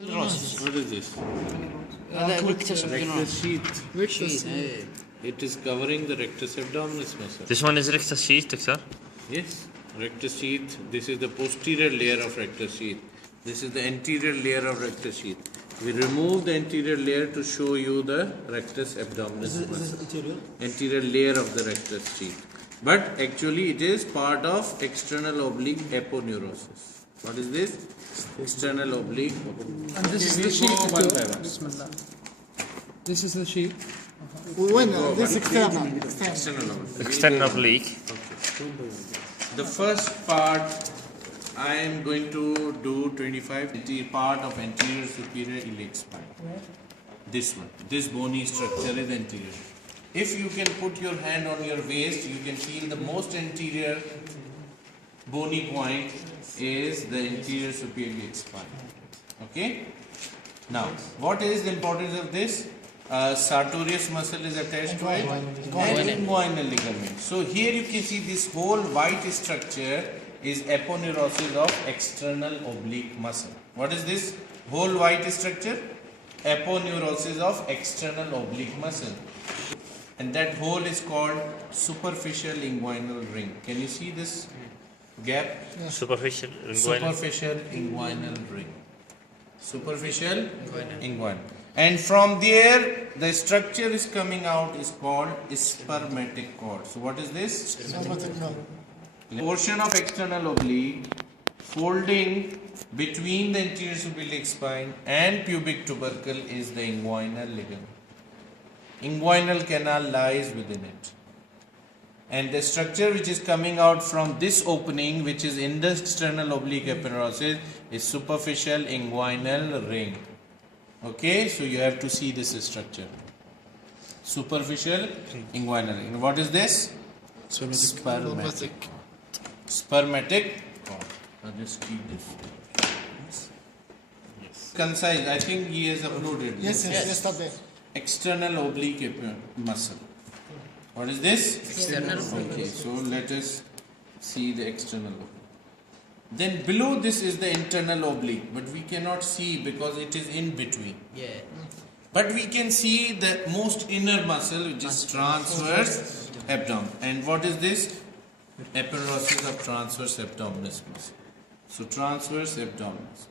What is this? Rectus sheath. It is covering the rectus abdominis muscle. This one is rectus sheath, doctor. Yes, rectus sheath. This is the posterior layer of rectus sheath. This is the anterior layer of rectus sheath. We remove the anterior layer to show you the rectus abdominis muscle. Anterior layer of the rectus sheath. But actually it is part of external oblique aponeurosis. What is this? External oblique. And this is the sheet. One by one. Bismillah. This is the sheet. This external. External oblique. External oblique. The first part I am going to do 25 part of anterior superior iliac spine. This one. This bony structure is anterior. If you can put your hand on your waist, you can feel the most anterior bony point is the anterior superior iliac spine. Okay? Now, what is the importance of this? Sartorius muscle is attached to it and inguinal ligament. So here you can see this whole white structure is aponeurosis of external oblique muscle. What is this whole white structure? Aponeurosis of external oblique muscle. And that hole is called superficial inguinal ring. Can you see this gap? Superficial inguinal. Superficial inguinal ring. Superficial inguinal. And from there, the structure is coming out is called spermatic cord. So what is this? Portion of external oblique folding between the anterior superior spine and pubic tubercle is the inguinal ligament. Inguinal canal lies within it. And the structure which is coming out from this opening, which is in the external oblique aponeurosis, is superficial inguinal ring. Okay, so you have to see this structure. Superficial inguinal ring. And what is this? Spermatic. Spermatic cord. Now just keep this. Yes. Concise. I think he has uploaded. Yes, stop there. External oblique muscle. What is this? External. Okay, so let us see the external oblique. Then below this is the internal oblique, but we cannot see because it is in between. Yeah. But we can see the most inner muscle, which is transverse abdomen. And what is this? Aponeurosis of transverse abdominis muscle. So transverse abdominis.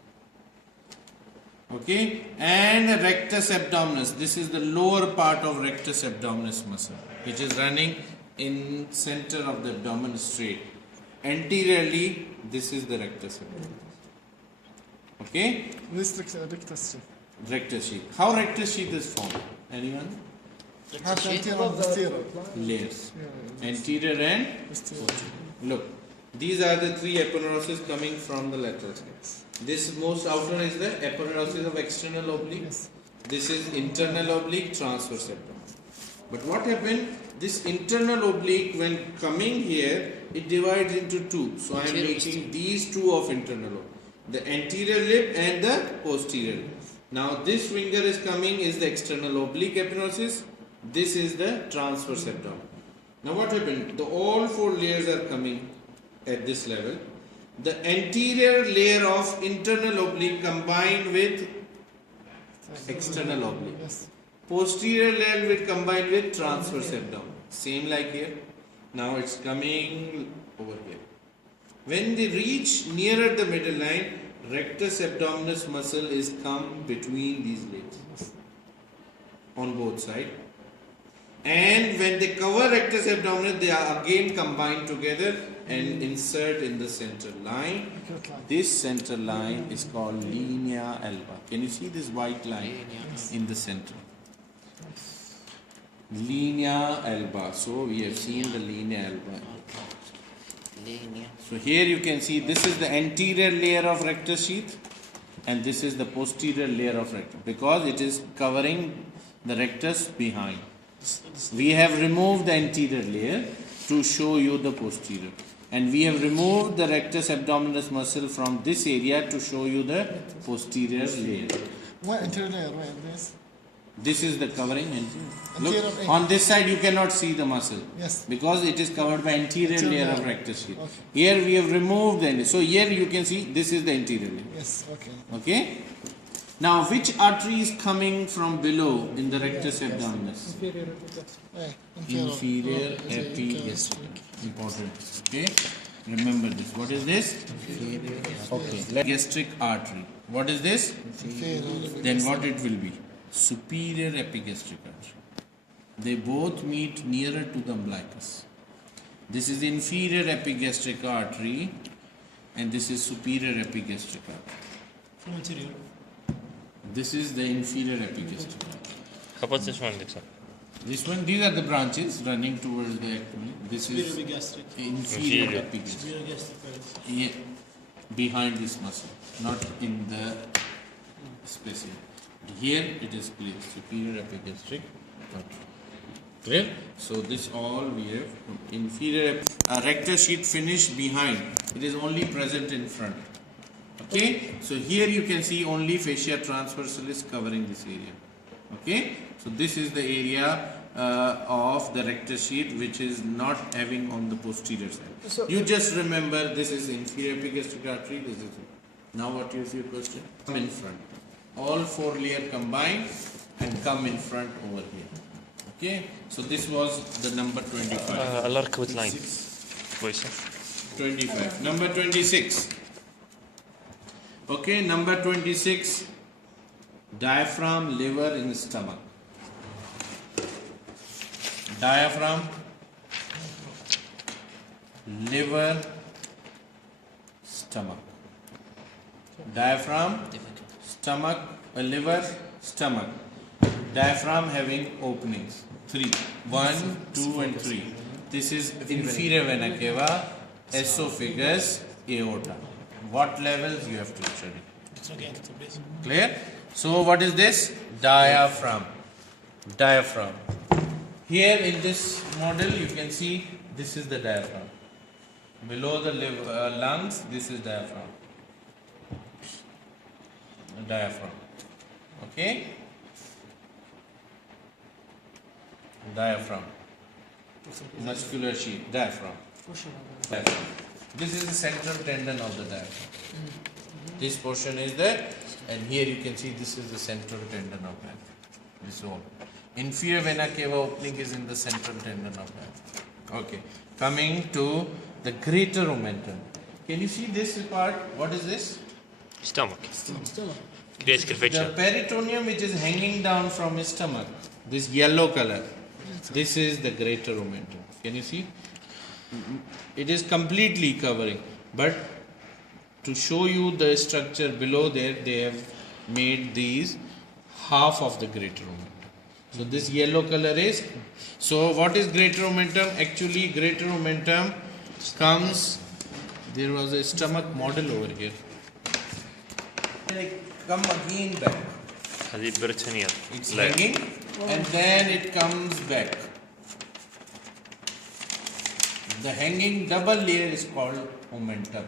Okay, and rectus abdominis. This is the lower part of rectus abdominis muscle, which is running in center of the abdomen straight. Anteriorly, this is the rectus abdominis. Okay, This rectus sheath. rectus sheath. How rectus sheath is formed? Anyone? Have the anterior and posterior. Layers. Anterior and posterior. Look, these are the three aponeuroses coming from the lateral side. This most outer is the aponeurosis of external oblique. Yes. This is internal oblique, transverse abdomen. But what happened? This internal oblique, when coming here, it divides into two. So I am making these two of internal oblique. The anterior lip and the posterior lip. Now this finger is coming is the external oblique aponeurosis. This is the transverse abdomen. Now what happened? The all four layers are coming at this level. The anterior layer of internal oblique combined with external oblique. Yes. Posterior layer will combine with transverse abdomen. Same like here. Now it's coming over here. When they reach nearer the middle line, rectus abdominis muscle is come between these legs on both sides. And when they cover rectus abdominis, they are again combined together and insert in the center line. This center line is called linea alba. Can you see this white line in the center? Linea alba. So we have seen the linea alba. So here you can see this is the anterior layer of rectus sheath and this is the posterior layer of rectus because it is covering the rectus behind. We have removed the anterior layer to show you the posterior. And we have removed the rectus abdominis muscle from this area to show you the posterior layer. What anterior layer? Where? This? This is the covering. Anterior Look, of on this side you cannot see the muscle. Yes. Because it is covered by anterior layer of rectus sheath. Okay. Here we have removed the. So here you can see this is the anterior layer. Yes. Okay. Okay. Now, which artery is coming from below in the rectus abdominis? Inferior epigastric. ايه Inferior epigastric. Important. Okay. Remember this. What is this? Okay. Gastric artery. What is this? Then what it will be? Superior epigastric artery. They both meet nearer to the umbilicus. This is inferior epigastric artery and this is superior epigastric artery. This is the inferior epigastric artery. Kapat this one, Dixon. This one, these are the branches running towards the acronym. This is inferior Inferior. epigastric. Yeah, behind this muscle, not in the specific. Here it is clear, superior epigastric artery. Clear? So this all we have inferior rectus sheath finished behind. It is only present in front. Okay? So here you can see only fascia transversalis covering this area. Okay? So this is the area of the rectus sheath which is not having on the posterior side. So- You just remember this is inferior epigastric artery. This is it. Now what is your question? Come in front. All four layers combine and come in front over here. Okay? So this was the number 25. الله ركبت لاين كويسة 25. Number 26. Okay, number 26. Diaphragm, liver in stomach. Diaphragm, liver, stomach. Diaphragm, stomach, liver, stomach. Diaphragm having openings. 3. 1, 2 and 3. This is inferior vena cava, esophagus, aorta. What levels you have to study? Clear? So what is this? Diaphragm. Diaphragm. Here in this model you can see this is the diaphragm. Below the lungs, this is diaphragm. Diaphragm. Okay? Diaphragm. Muscular sheath. Diaphragm. Diaphragm. This is the central tendon of the diaphragm. This portion is there, and here you can see this is the central tendon of diaphragm. This whole. Inferior vena cava opening is in the central tendon of diaphragm. Okay. Coming to the greater omentum. Can you see this part? What is this? stomach creates The curvature peritoneum which is hanging down from his stomach. This yellow color. This is the greater omentum. Can you see? It is completely covering. But to show you the structure below there, they have made these half of the greater omentum. So this yellow color is. So what is greater omentum? Actually, greater omentum comes. There was a stomach model over here. They come again back. هذه بريتونيال It's لا hanging and then it comes back. The hanging double layer is called omentum.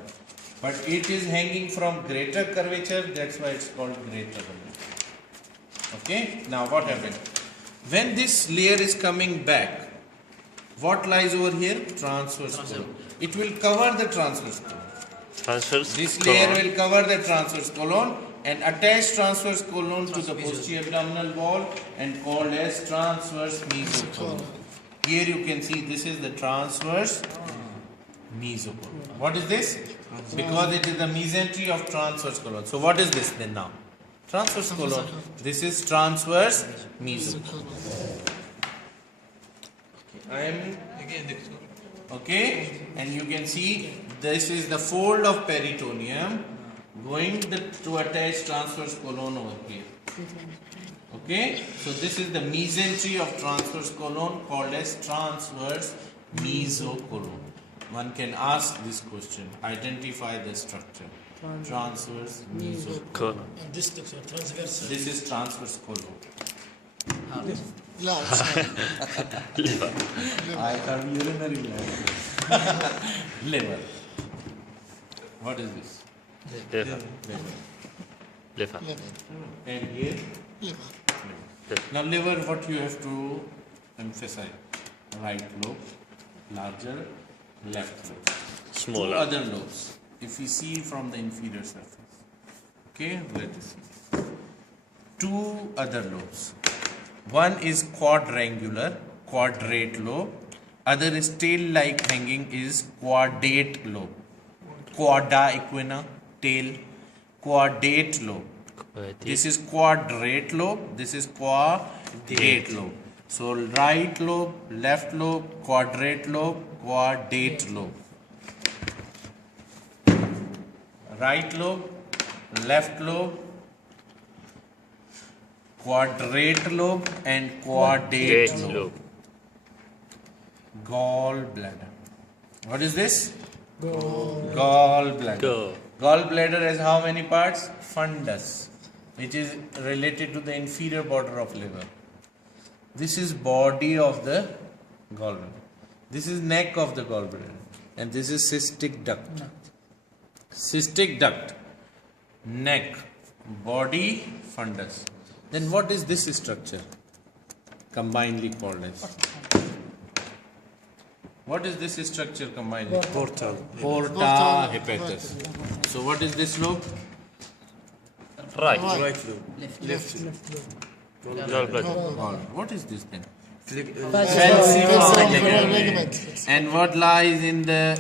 But it is hanging from greater curvature, that's why it's called greater omentum. Okay? Now what happened? When this layer is coming back, what lies over here? Transverse colon. It will cover the transverse colon. transfers This layer will cover the transverse colon and attach transverse colon to the posterior abdominal wall and called as transverse mesocolon. Here you can see this is the transverse mesocolon. What is this? Because it is the mesentery of transverse colon. So what is this then now? Transverse colon. This is transverse mesocolon. I am okay, and you can see this is the fold of peritoneum going to attach transverse colon over here. Okay, so this is the mesentery of transverse colon called as transverse mesocolon. One can ask this question, identify the structure. Transverse mesocolon. colon This transverse. This is transverse colon. لا liver I thought urinary liver. What is this? liver liver And here? Now liver, what you have to emphasize? Right lobe, larger, left lobe. Two smaller other lobes. If we see from the inferior surface. Okay, let us see. two other lobes. One is quadrangular, quadrate lobe. Other is tail-like hanging is quadrate lobe. Quada equina, tail, quadrate lobe. This is quadrate lobe, this is quadrate lobe. So right lobe, left lobe, quadrate lobe, quadrate lobe. Right lobe, left lobe, quadrate lobe and quadrate lobe. Gallbladder. What is this? Gallbladder. Go. Gallbladder has how many parts? Fundus, which is related to the inferior border of liver. This is body of the gallbladder. This is neck of the gallbladder. And this is cystic duct. Cystic duct, neck, body, fundus. Then what is this structure? Combinedly called as. What is this structure combined? Porta hepatus. So what is this lobe? Right. Left. Gallbladder. What is this then? Falciform Ligament. And what lies in the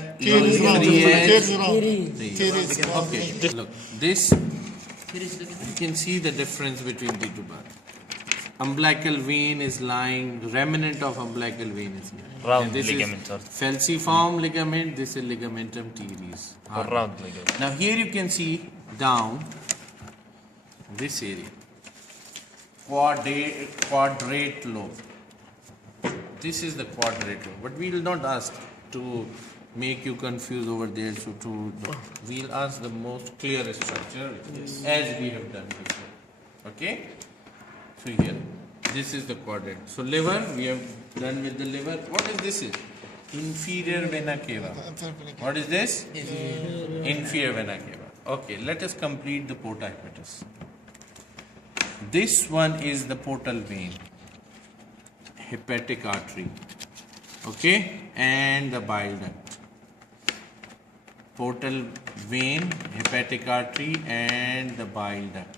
Okay, look, this, you can see the difference between the two parts. Umbilical vein is lying, remnant of umbilical vein is here. Round And this ligament is or falciform ligament, this is ligamentum teres. round ligament. Now here you can see down this area, quadrate lobe. This is the quadrate lobe, but we will not ask to make you confused over there. So we'll ask the most clear structure as we have done before. Okay. So here, this is the quadrate. So liver, we have done with the liver. What is this? Inferior vena cava. What is this? Inferior vena cava. Okay, let us complete the porta hepatis. This one is the portal vein, hepatic artery, okay, and the bile duct. Portal vein, hepatic artery, and the bile duct.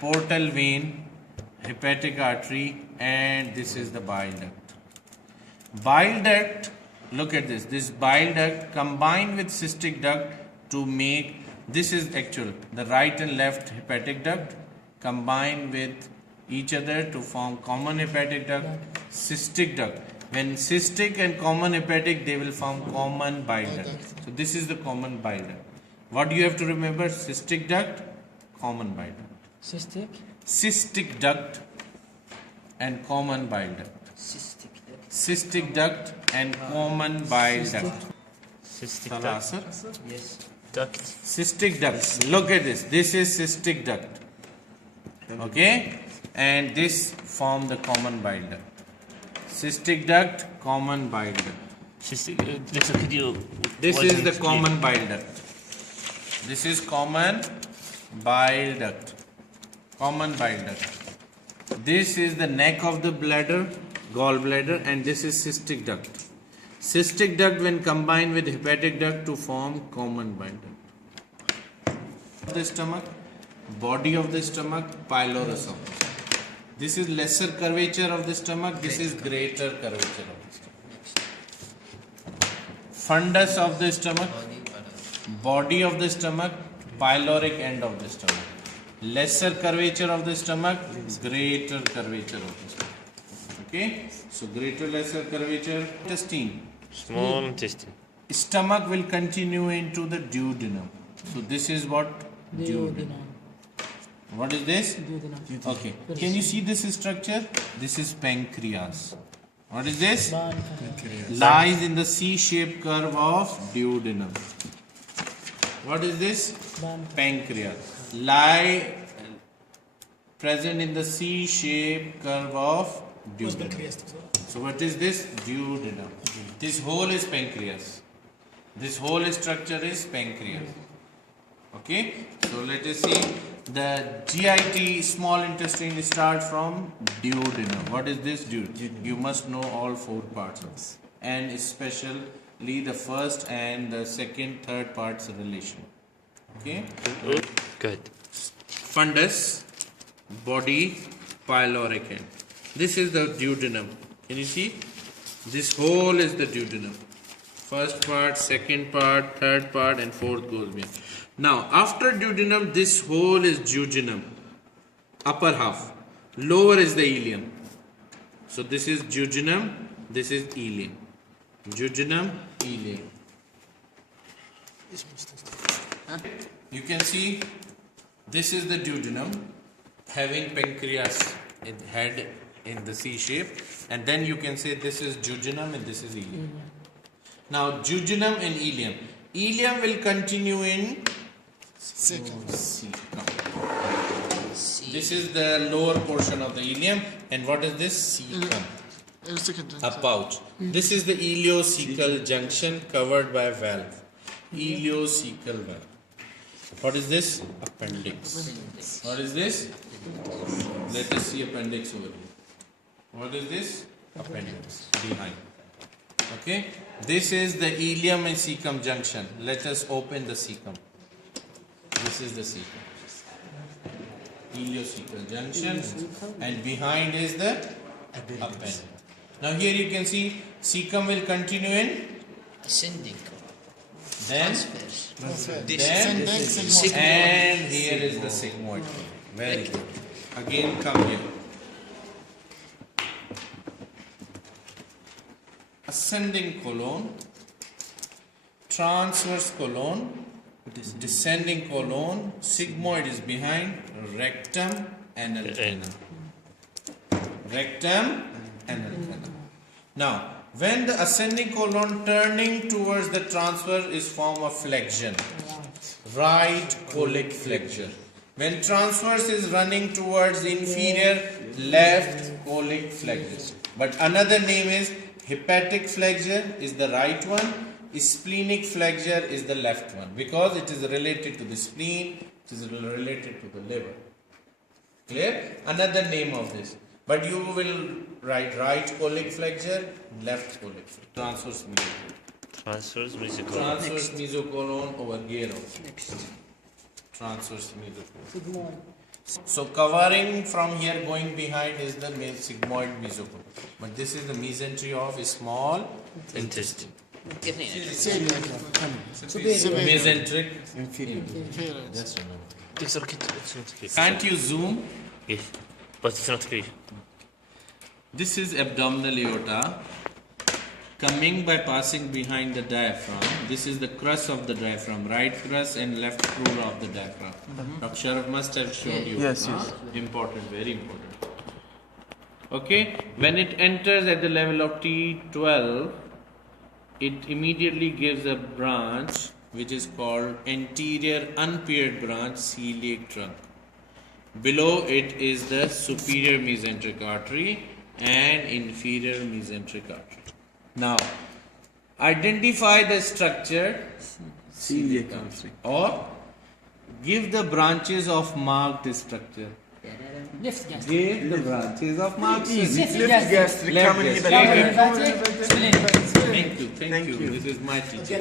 Portal vein, hepatic artery, and this is the bile duct. Bile duct, look at this. This bile duct combined with cystic duct to make, this is actual, the right and left hepatic duct combine with each other to form common hepatic duct, cystic duct. When cystic and common hepatic, they will form common bile duct. So this is the common bile duct. What do you have to remember? Cystic duct, common bile duct. Cystic duct and common bile duct. Cystic duct and common bile duct. Cystic duct. Yes. Duct. Cystic duct. Look at this. This is cystic duct. Okay? And this form the common bile duct. Cystic duct, common bile duct. Cystic. Listen, could you? This what is do the you common bile duct. This is common bile duct. Common bile duct. This is the neck of the bladder, gallbladder, and this is cystic duct. Cystic duct when combined with hepatic duct to form common bile duct. The stomach, body of the stomach, pylorus of the stomach. This is lesser curvature of the stomach, this is greater curvature of the stomach. Fundus of the stomach, body of the stomach, pyloric end of the stomach. Lesser curvature of the stomach, greater curvature of the stomach. Okay? So greater, lesser curvature. Intestine. Small intestine. Stomach will continue into the duodenum. So this is what? Duodenum. What is this? Okay. Can you see this structure? This is pancreas. What is this? Lies in the C-shaped curve of duodenum. What is this? Pancreas. Lie present in the C-shaped curve of duodenum. So what is this? Duodenum. This whole is pancreas. This whole structure is pancreas. Okay. So let us see. The GIT, small intestine, start from duodenum. What is this? Duodenum. You must know all four parts of this, and especially the first and the second, third parts relation. Okay. Good. fundus, body, pyloric end. This is the duodenum. Can you see? This whole is the duodenum. First part, second part, third part, and fourth goes behind. Now, after duodenum, this whole is jejunum, upper half. Lower is the ileum. So this is jejunum, this is ileum. Jejunum, ileum. You can see this is the duodenum having pancreas in head in the C shape, and then you can say this is jejunum and this is ileum. Now jejunum and ileum. Ileum will continue in cecum. This is the lower portion of the ileum, and what is this? Cecum. A pouch. This is the ileocecal junction covered by a valve. Ileocecal valve. What is this? Appendix. What is this? Let us see appendix over here. What is this? Appendix. Behind. Okay. This is the ileum and cecum junction. Let us open the cecum. This is the cecum. Ileocecal junction. And behind is the appendix. Now here you can see cecum will continue in Ascending. then Then and here is the sigmoid. Very good. Again come here. Ascending colon, transverse colon, descending colon, sigmoid is behind, rectum and antennum. Rectum and antennum. Now, when the ascending colon turning towards the transverse is form of flexion, right colic flexure. When transverse is running towards the inferior, left colic flexure. But another name is hepatic flexure is the right one, splenic flexure is the left one, because it is related to the spleen, it is related to the liver. Clear? Another name of this. But you will write right colic flexure, left colic flexure. Transverse mesocolon. Transverse mesocolon. Transverse mesocolon over here also. Transverse mesocolon. So covering from here going behind is the sigmoid mesocolon. But this is the mesentery of small Intestine. mesenteric inferior. Just remember. It's not clear. Can't you zoom? Yes. But it's not clear. This is abdominal aorta coming by passing behind the diaphragm. This is the crus of the diaphragm, right crus and left crura of the diaphragm. Dr. Sharaf must have showed you. Yes, Important, very important. Okay, when it enters at the level of T12, it immediately gives a branch which is called anterior unpaired branch celiac trunk. Below it is the superior mesenteric artery and inferior mesenteric artery. Now, identify the structure celiac artery or give the branches of marked structure. Left gastric. Give the branches of marked structure. Left gastric. Left gastric. Hepatic. Thank you. This is my teacher.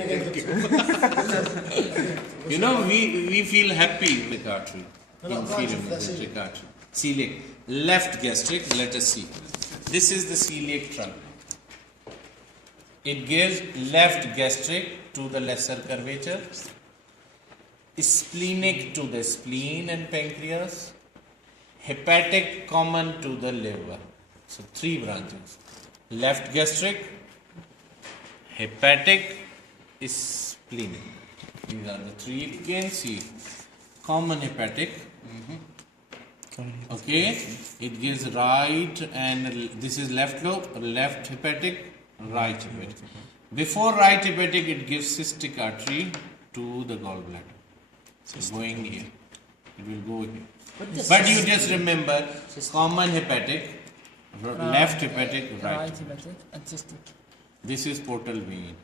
You know, we feel happy with artery. Inferior mesenteric artery. Celiac. Left gastric, let us see. This is the celiac trunk. It gives left gastric to the lesser curvature, splenic to the spleen and pancreas, hepatic common to the liver. So 3 branches. Left gastric, hepatic, splenic. These are the 3 you can see. Common hepatic. Okay, it gives right and this is left lobe, left hepatic, right hepatic. Before right hepatic, it gives cystic artery to the gallbladder. So going here, it will go here. But you just remember, common hepatic, left hepatic, right. Hepatic and cystic. This is portal vein.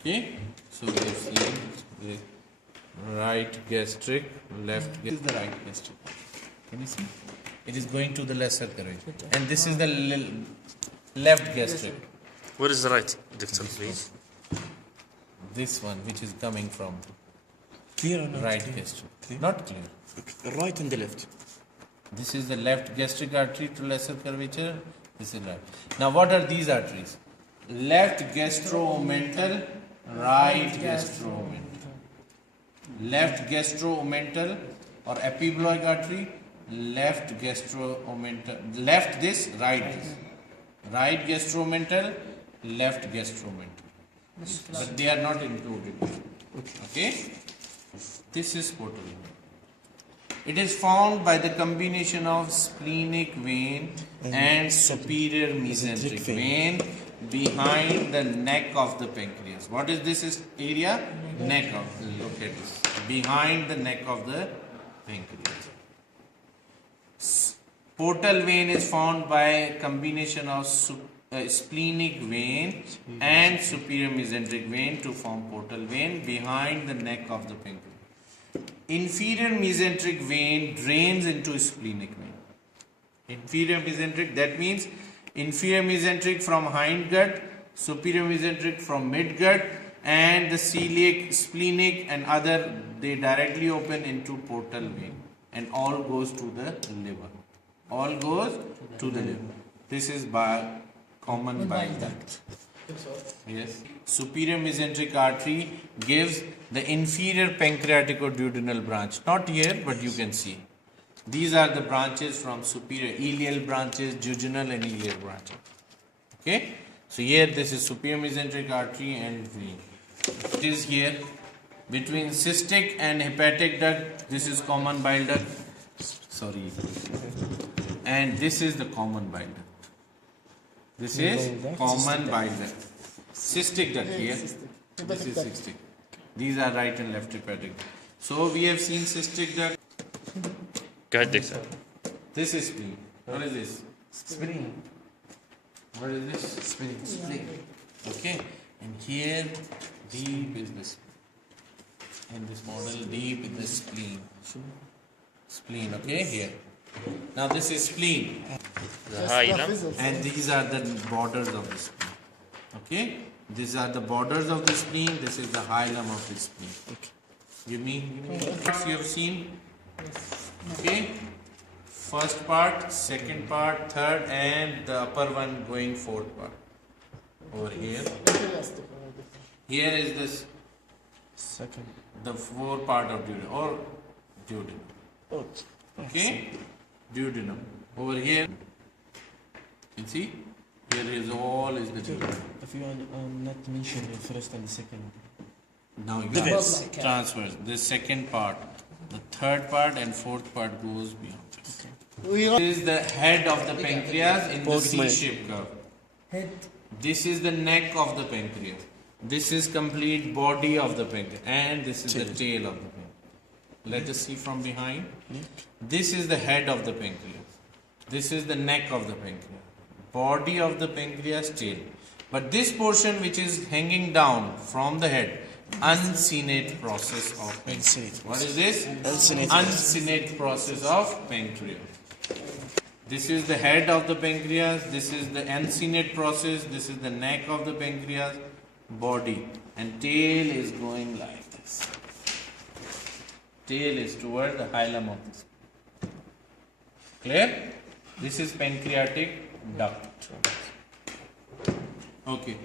Okay, so we have seen the right gastric, left. This is the right gastric. Can you see? It is going to the lesser curvature, and this is the left gastric. Where is the right, Doctor, please? This one, which is coming from Clear or not? right gastric. Not clear. Right and the left. This is the left gastric artery to lesser curvature. This is right. Now, what are these arteries? Left gastroomental, right gastroomental. Left gastroomental or epiboloic artery, left gastroomental, left this, right this. Right gastroomental, left gastroomental. But they are not included. Okay? This is portal vein. It is formed by the combination of splenic vein and superior mesenteric vein behind the neck of the pancreas. What is this area? Neck of, look at this. Behind the neck of the pancreas. Portal vein is formed by a combination of splenic vein and superior mesenteric vein to form portal vein behind the neck of the pancreas. Inferior mesenteric vein drains into splenic vein. Inferior mesenteric, that means inferior mesenteric from hindgut, superior mesenteric from midgut, and the celiac, splenic and other, they directly open into portal vein and all goes to the liver. All goes to the liver. This is by common bile duct. Yes. Superior mesenteric artery gives the inferior pancreatico-duodenal branch. Not here, but you can see. These are the branches from superior ileal branches, jejunal and ileal branches. Okay. So here this is superior mesenteric artery and vein. It is here between cystic and hepatic duct. This is common bile duct. Sorry. And this is the common bile duct. This is common bile duct. Cystic duct here. This is cystic. These are right and left hepatic. So we have seen cystic duct. Go ahead, Doctor. This is spleen. What is this? Spleen. What is this? Spleen. Spleen. Okay. And here deep is the spleen. In this model, deep is the spleen. Spleen. Okay. Here. Now this is spleen. The hilum. And these are the borders of the spleen. Okay? These are the borders of the spleen. This is the hilum of the spleen. Okay. You have seen? Okay? First part, second part, third, and the upper one going fourth part. Over here. Here is this Second. the four part of duodenum or duodenum. Okay? Duodenum. Over here, you see? Here is all is the duodenum. If you not mention the first and the second. Now you have transfers. The second part, the third part and fourth part goes beyond this. This is the head of the pancreas in the C-shaped curve. Head. This is the neck of the pancreas. This is complete body of the pancreas. And this is the tail of the pancreas. Let us see from behind. This is the head of the pancreas. This is the neck of the pancreas. Body of the pancreas, tail. But this portion which is hanging down from the head, uncinate process of pancreas. What is this? Uncinate process of pancreas. This is the head of the pancreas. This is the uncinate process. This is the neck of the pancreas, body. And tail is going like this. Tail is toward the hilum of this. Clear? This is pancreatic duct. Okay.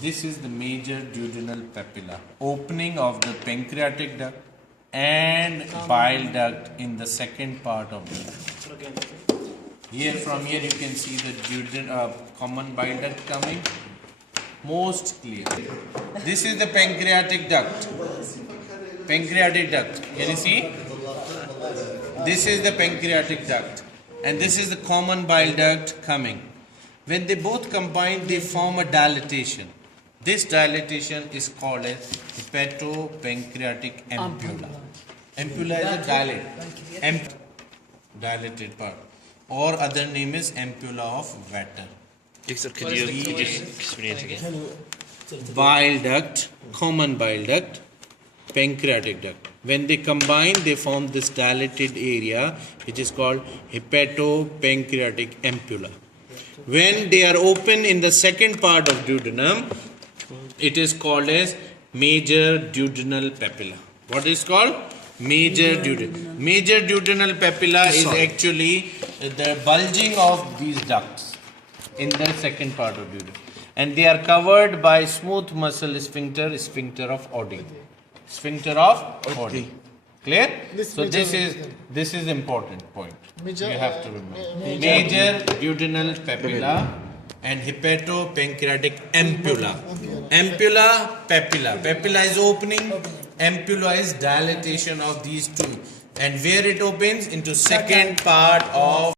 This is the major duodenal papilla, opening of the pancreatic duct and bile duct in the second part of the duct. Here, from here, you can see the common bile duct coming most clear. This is the pancreatic duct. Pancreatic duct. Can you see? This is the pancreatic duct, and this is the common bile duct coming. When they both combine, they form a dilatation. This dilatation is called as hepatopancreatic ampulla. Ampulla is a dilated part, or other name is ampulla of Vater. Doctor, could you explain it again? Bile duct, common bile duct, pancreatic duct. When they combine, they form this dilated area which is called hepatopancreatic ampulla. When they are open in the second part of duodenum, it is called as major duodenal papilla. What is called? Major duodenal. Major duodenal papilla is actually the bulging of these ducts in the second part of duodenum. And they are covered by smooth muscle sphincter, sphincter of Oddi. Sphincter of Oddi. Clear? So this is important point. You have to remember. Major duodenal papilla and hepatopancreatic ampulla. Ampulla, papilla. Papilla is opening. Ampulla is dilatation of these two. And where it opens? Into second part of